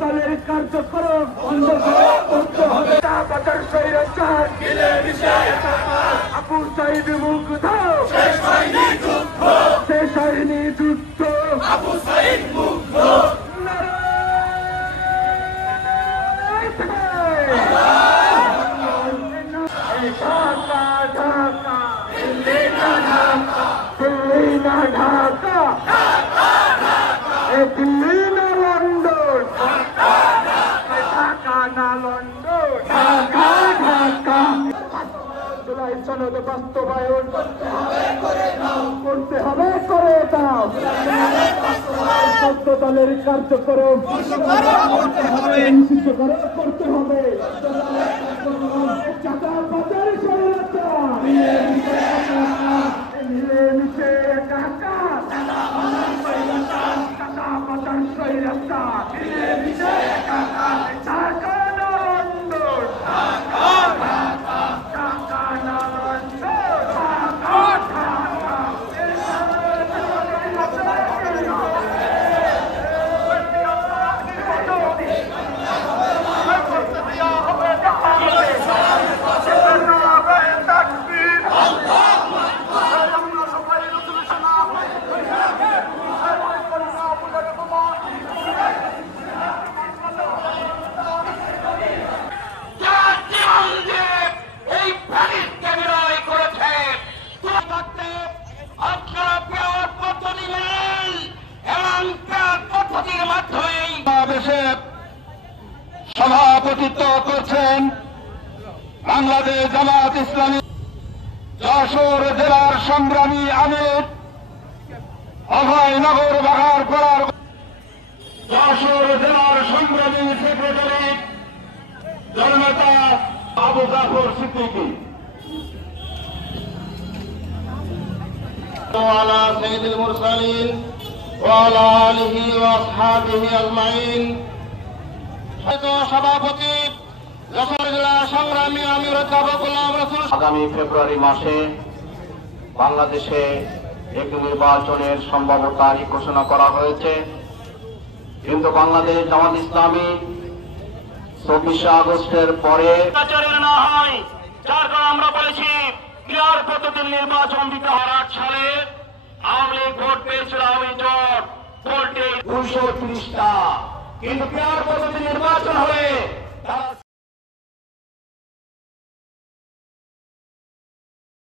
দলের কার্যক্রম বন্ধ করতে হবে। আবু সাইদ মুগ্ধ, শেষ হয়নি যুদ্ধ, আবু সাইদ মুগ্ধ। ঢাকা ঢাকা দিল্লি না ঢাকা, দিল্লি না ঢাকা, দিল্লি না লন্ডন, ঢাকা না লন্ডন, ঢাকা ঢাকা। জুলাই সনদ বাস্তবায়ন করতে হবে করে দাও, সত্য দলের কার্যক্রম করতে হবে, করতে হবে। চাঁদাবাজার স্বৈরাচার মিলেমিশে একাকার, চাঁদাবাজার স্বৈরাচার মিলেমিশে একাকার। ঢাকা না লন্ডন, ঢাকা না লন্ডন, ঢাকা সভাপতিত্ব করছেন বাংলাদেশ জামাত ইসলামী যশোর জেলার সংগ্রামী আমির অভয়নগর বাঘারপাড়ার, যশোর জেলার সংগ্রামী সেক্রেটারি জননেতা আবু জাফর সিদ্দিকী। ওয়ালা সাইয়্যিদুল মুরসালিন ওয়ালা আলিহি ওয়া আসহাবিহি আজমাইন। সভাপতি যশোর জেলা সংগ্রামী আমির অধ্যাপক গোলাম রসুল। আগামী ফেব্রুয়ারি মাসে বাংলাদেশে একটি নির্বাচনের সম্ভাব্য তারিখ ঘোষণা করা হয়েছে, কিন্তু বাংলাদেশ জামাত ইসলামী 24 আগস্টের পরে না হয়, যার কারণে আমরা বলেছি ক্লিয়ার পদ্ধতির নির্বাচন দিতে হবে। 8 সালে আওয়ামী লীগ ভোট পেয়েছিল, আওয়ামী জোট ভোটে 230টা, কিন্তু ক্লিয়ার পদ্ধতির নির্বাচন হবে